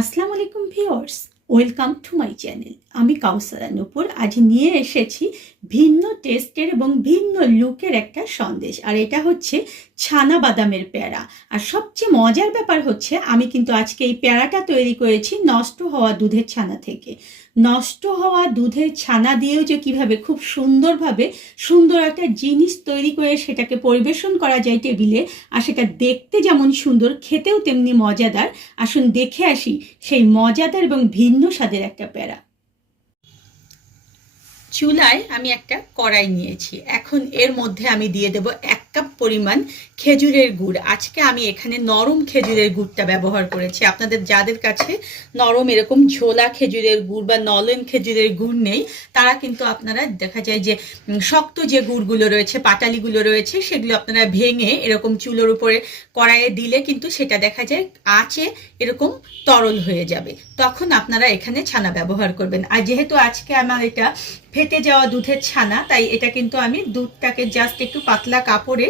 আসসালামু আলাইকুম viewers, welcome to my channel. আমি কাউসারা নূপুর আজ নিয়ে এসেছি ভিন্ন টেস্টের এবং ভিন্ন লুকের একটা সন্দেশ। আর এটা হচ্ছে ছানা বাদামের প্যারা। আর সবচেয়ে মজার ব্যাপার হচ্ছে আমি কিন্তু আজকে এই প্যারাটা তৈরি করেছি নষ্ট হওয়া দুধের ছানা থেকে। নষ্ট হওয়া দুধের ছানা দিয়েও যে কিভাবে খুব সুন্দরভাবে সুন্দর একটা জিনিস তৈরি করে সেটাকে পরিবেশন করা যায় টেবিলে, আর সেটা দেখতে যেমন সুন্দর খেতেও তেমনি মজাদার। আসুন দেখে আসি সেই মজাদার এবং ভিন্ন স্বাদের একটা প্যারা। চুলায় আমি একটা কড়াই নিয়েছি। এখন এর মধ্যে আমি দিয়ে দেব 1 কাপ পরিমাণ খেজুরের গুড়। আজকে আমি এখানে নরম খেজুরের গুড়টা ব্যবহার করেছি। আপনাদের যাদের কাছে নরম এরকম ঝোলা খেজুরের গুড় বা নলেন খেজুরের গুড় নেই, তারা কিন্তু আপনারা দেখা যায় যে শক্ত যে গুড়গুলো রয়েছে, পাটালিগুলো রয়েছে, সেগুলো আপনারা ভেঙে এরকম চুলোর উপরে কড়াইয়ে দিলে কিন্তু সেটা দেখা যায় আঁচে এরকম তরল হয়ে যাবে। তখন আপনারা এখানে ছানা ব্যবহার করবেন। আর যেহেতু আজকে আমার এটা ফেটে যাওয়া দুধের ছানা, তাই এটা কিন্তু আমি দুধটাকে জাস্ট একটু পাতলা কাপড়ে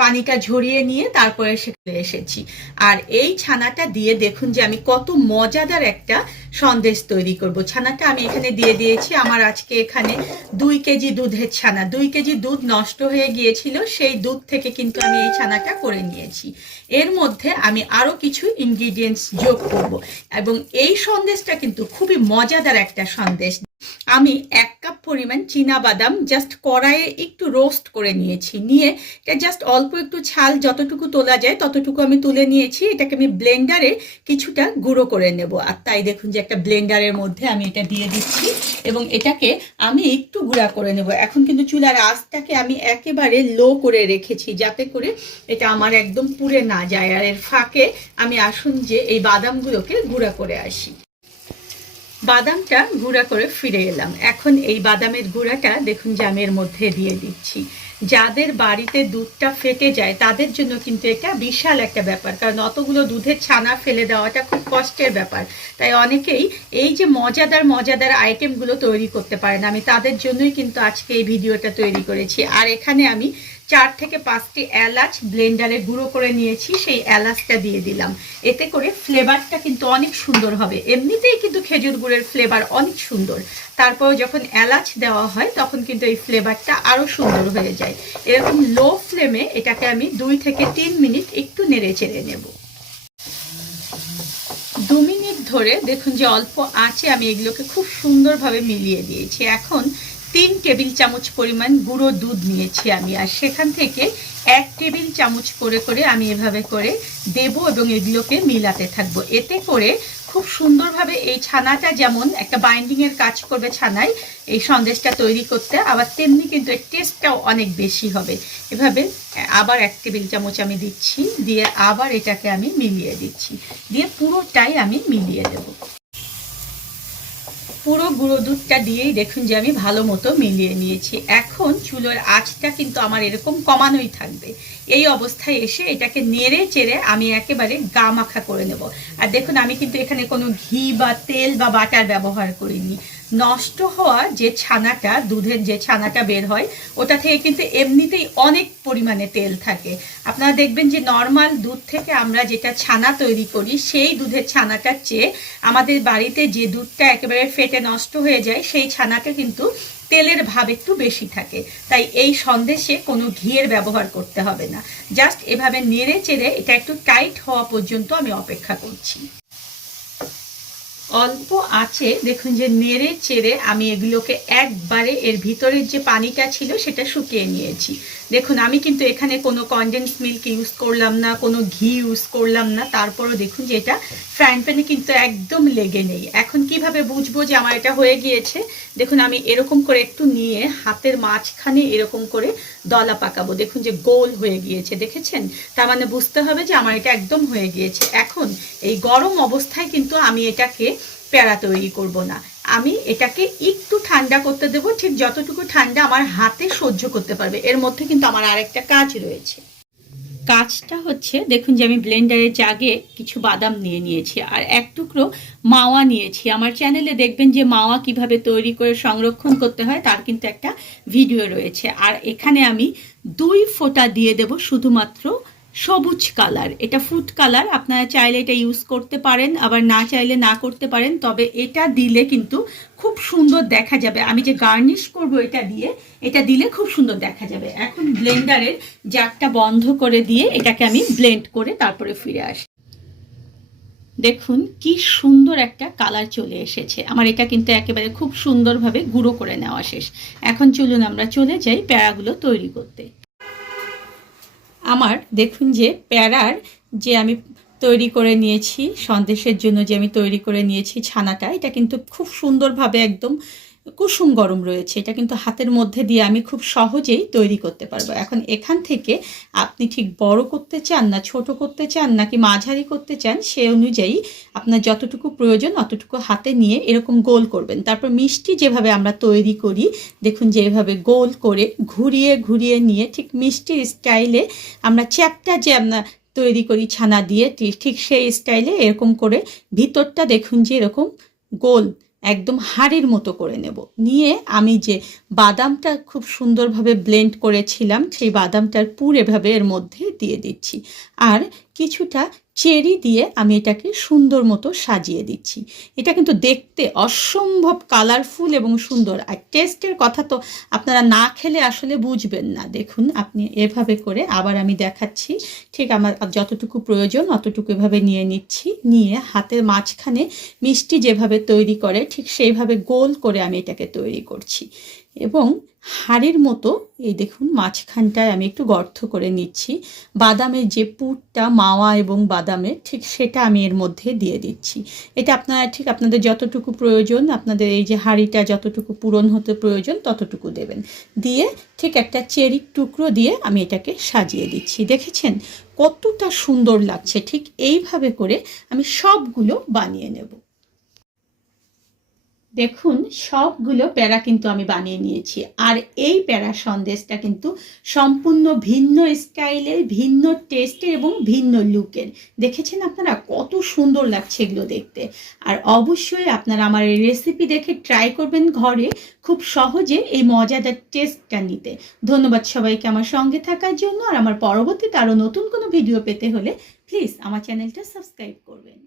পানিটা ঝরিয়ে নিয়ে তারপরে সেখানে এসেছি। আর এই ছানাটা দিয়ে দেখুন যে আমি কত মজাদার একটা সন্দেশ তৈরি করব। ছানাটা আমি এখানে দিয়ে দিয়েছি। আমার আজকে এখানে 2 কেজি দুধের ছানা, 2 কেজি দুধ নষ্ট হয়ে গিয়েছিল, সেই দুধ থেকে কিন্তু আমি এই ছানাটা করে নিয়েছি। এর মধ্যে আমি আরও কিছু ইনগ্রিডিয়েন্টস যোগ করব এবং এই সন্দেশটা কিন্তু খুবই মজাদার একটা সন্দেশ। আমি 1 কাপ পরিমাণ চীনা বাদাম জাস্ট কড়াইয়ে একটু রোস্ট করে নিয়েছি। নিয়ে এটা জাস্ট অল্প একটু ছাল যতটুকু তোলা যায় ততটুকু আমি তুলে নিয়েছি। এটাকে আমি ব্লেন্ডারে কিছুটা গুঁড়ো করে নেব। আর তাই দেখুন যে একটা ব্লেন্ডারের মধ্যে আমি এটা দিয়ে দিচ্ছি এবং এটাকে আমি একটু গুঁড়া করে নেব। এখন কিন্তু চুলার আঁচটাকে আমি একেবারে লো করে রেখেছি যাতে করে এটা আমার একদম পুড়ে না যায়। আর এর ফাঁকে আমি আসুন যে এই বাদামগুলোকে গুঁড়া করে আসি। বাদামটা গুঁড়া করে ফিরে এলাম। এখন এই বাদামের গুঁড়াটা দেখুন যে আমি এর মধ্যে দিয়ে দিচ্ছি। যাদের বাড়িতে দুধটা ফেটে যায় তাদের জন্য কিন্তু এটা বিশাল একটা ব্যাপার, কারণ অতগুলো দুধের ছানা ফেলে দেওয়াটা খুব কষ্টের ব্যাপার। তাই অনেকেই এই যে মজাদার আইটেমগুলো তৈরি করতে পারে না। আমি তাদের জন্যই কিন্তু আজকে এই ভিডিওটা তৈরি করেছি। আর এখানে আমি 4 থেকে 5টি এলাচ ব্লেন্ডারে গুঁড়ো করে নিয়েছি, সেই এলাচটা দিয়ে দিলাম। এতে করে ফ্লেভারটা কিন্তু অনেক সুন্দর হবে। এমনিতেই কিন্তু খেজুর গুড়ের ফ্লেভার অনেক সুন্দর, তারপর যখন এলাচ দেওয়া হয় তখন কিন্তু এই ফ্লেভারটা আরও সুন্দর হয়ে যায়। এরকম লো ফ্লেমে এটাকে আমি 2 থেকে 3 মিনিট একটু নেড়ে চেড়ে নেব। 2 মিনিট ধরে দেখুন যে অল্প আঁচে আমি এগুলোকে খুব সুন্দরভাবে মিলিয়ে দিয়েছি। এখন 3 টেবিল চামচ পরিমাণ গুঁড়ো দুধ নিয়েছি আমি, আর সেখান থেকে 1 টেবিল চামচ করে করে আমি এভাবে করে দেব এবং এগুলোকে মিলাতে থাকবো। এতে করে খুব সুন্দরভাবে এই ছানাটা যেমন একটা বাইন্ডিংয়ের কাজ করবে ছানায় এই সন্দেশটা তৈরি করতে, আবার তেমনি কিন্তু এর টেস্টটাও অনেক বেশি হবে। এভাবে আবার 1 টেবিল চামচ আমি দিচ্ছি, দিয়ে আবার এটাকে আমি মিলিয়ে দিচ্ছি, দিয়ে পুরোটাই আমি মিলিয়ে দেবো। পুরো গুঁড়ো দুধটা দিয়েই দেখুন যে আমি ভালো মতো মিলিয়ে নিয়েছি। এখন চুলোর আঁচটা কিন্তু আমার এরকম কমানোই থাকবে। এই অবস্থায় এসে এটাকে নেড়ে চেড়ে আমি একেবারে গা মাখা করে নেব। আর দেখুন আমি কিন্তু এখানে কোনো ঘি বা তেল বা বাটার ব্যবহার করিনি। নষ্ট হওয়া যে ছানাটা, দুধের যে ছানাটা বের হয় ওটা থেকে কিন্তু এমনিতেই অনেক পরিমাণে তেল থাকে। আপনারা দেখবেন যে নর্মাল দুধ থেকে আমরা যেটা ছানা তৈরি করি সেই দুধের ছানাটার চেয়ে আমাদের বাড়িতে যে দুধটা একেবারে ফেটে নষ্ট হয়ে যায় সেই ছানাটা কিন্তু তেলের ভাব একটু বেশি থাকে। তাই এই সন্দেশে কোনো ঘিয়ের ব্যবহার করতে হবে না। জাস্ট এভাবে নেড়ে চেড়ে এটা একটু টাইট হওয়া পর্যন্ত আমি অপেক্ষা করছি। অল্প আঁচে দেখুন যে নেড়ে চেড়ে আমি এগুলোকে একবারে এর ভিতরের যে পানিটা ছিল সেটা শুকিয়ে নিয়েছি। দেখুন আমি কিন্তু এখানে কোনো কনডেন্স মিল্ক ইউজ করলাম না, কোনো ঘি ইউজ করলাম না, তারপরও দেখুন যে এটা ফ্রাইং প্যানে কিন্তু একদম লেগে নেই। এখন কিভাবে বুঝবো যে আমার এটা হয়ে গিয়েছে? দেখুন আমি এরকম করে একটু নিয়ে হাতের মাঝখানে এরকম করে দলা পাকাবো, দেখুন যে গোল হয়ে গিয়েছে, দেখেছেন? তার মানে বুঝতে হবে যে আমার এটা একদম হয়ে গিয়েছে। এখন এই গরম অবস্থায় কিন্তু আমি এটাকে প্যারা তৈরি করব না, আমি এটাকে একটু ঠান্ডা করতে দেবো, ঠিক যতটুকু ঠান্ডা আমার হাতে সহ্য করতে পারবে। এর মধ্যে কিন্তু আমার আরেকটা কাজ রয়েছে। কাজটা হচ্ছে দেখুন যে আমি ব্লেন্ডারের জাগে কিছু বাদাম নিয়ে নিয়েছি আর 1 টুকরো মাওয়া নিয়েছি। আমার চ্যানেলে দেখবেন যে মাওয়া কিভাবে তৈরি করে সংরক্ষণ করতে হয় তার কিন্তু একটা ভিডিও রয়েছে। আর এখানে আমি 2 ফোঁটা দিয়ে দেব শুধুমাত্র সবুজ কালার, এটা ফুড কালার, আপনারা চাইলে এটা ইউজ করতে পারেন, আবার না চাইলে না করতে পারেন, তবে এটা দিলে কিন্তু খুব সুন্দর দেখা যাবে। আমি যে গার্নিশ করব এটা দিয়ে, এটা দিলে খুব সুন্দর দেখা যাবে। এখন ব্লেন্ডারের জারটা বন্ধ করে দিয়ে এটাকে আমি ব্লেন্ড করে তারপরে ফিরে আসি। দেখুন কি সুন্দর একটা কালার চলে এসেছে। আমার এটা কিন্তু একেবারে খুব সুন্দরভাবে গুঁড়ো করে নেওয়া শেষ। এখন চলুন আমরা চলে যাই প্যারাগুলো তৈরি করতে। আমার দেখুন যে প্যারার যে আমি তৈরি করে নিয়েছি, সন্দেশের জন্য যে আমি তৈরি করে নিয়েছি ছানাটা, এটা কিন্তু খুব সুন্দরভাবে একদম কুসুম গরম রয়েছে। এটা কিন্তু হাতের মধ্যে দিয়ে আমি খুব সহজেই তৈরি করতে পারবো। এখন এখান থেকে আপনি ঠিক বড় করতে চান না ছোট করতে চান নাকি মাঝারি করতে চান, সে অনুযায়ী আপনার যতটুকু প্রয়োজন অতটুকু হাতে নিয়ে এরকম গোল করবেন। তারপর মিষ্টি যেভাবে আমরা তৈরি করি, দেখুন যে এভাবে গোল করে ঘুরিয়ে ঘুরিয়ে নিয়ে ঠিক মিষ্টির স্টাইলে আমরা চ্যাপটা যে আমরা তৈরি করি ছানা দিয়ে, ঠিক সেই স্টাইলে এরকম করে ভিতরটা দেখুন যে এরকম গোল একদম হাড়ির মতো করে নেব। নিয়ে আমি যে বাদামটা খুব সুন্দরভাবে ব্লেন্ড করেছিলাম, সেই বাদামটার পুর এভাবে এর মধ্যে দিয়ে দিচ্ছি। আর কিছুটা চেরি দিয়ে আমি এটাকে সুন্দর মতো সাজিয়ে দিচ্ছি। এটা কিন্তু দেখতে অসম্ভব কালারফুল এবং সুন্দর। আর টেস্টের কথা তো আপনারা না খেলে আসলে বুঝবেন না। দেখুন আপনি এভাবে করে আবার আমি দেখাচ্ছি, ঠিক আমার যতটুকু প্রয়োজন অতটুকু এভাবে নিয়ে নিচ্ছি। নিয়ে হাতের মাঝখানে মিষ্টি যেভাবে তৈরি করে ঠিক সেইভাবে গোল করে আমি এটাকে তৈরি করছি। এবং হাড়ের মতো এই দেখুন মাঝখানটায় আমি একটু গর্ত করে নিচ্ছি। বাদামের যে পুরটা মাওয়া এবং বাদামের, ঠিক সেটা আমি এর মধ্যে দিয়ে দিচ্ছি। এটা আপনারা ঠিক আপনাদের যতটুকু প্রয়োজন, আপনাদের এই যে হাঁড়িটা যতটুকু পূরণ হতে প্রয়োজন ততটুকু দেবেন। দিয়ে ঠিক একটা চেরির টুকরো দিয়ে আমি এটাকে সাজিয়ে দিচ্ছি। দেখেছেন কতটা সুন্দর লাগছে? ঠিক এইভাবে করে আমি সবগুলো বানিয়ে নেব। দেখুন সবগুলো প্যারা কিন্তু আমি বানিয়ে নিয়েছি। আর এই প্যারা সন্দেশটা কিন্তু সম্পূর্ণ ভিন্ন স্টাইলের, ভিন্ন টেস্টের এবং ভিন্ন লুকের। দেখেছেন আপনারা কত সুন্দর লাগছে এগুলো দেখতে। আর অবশ্যই আপনারা আমার এই রেসিপি দেখে ট্রাই করবেন ঘরে, খুব সহজে এই মজাদার টেস্টটা নিতে। ধন্যবাদ সবাইকে আমার সঙ্গে থাকার জন্য। আর আমার পরবর্তীতে আরও নতুন কোনো ভিডিও পেতে হলে প্লিজ আমার চ্যানেলটা সাবস্ক্রাইব করবেন।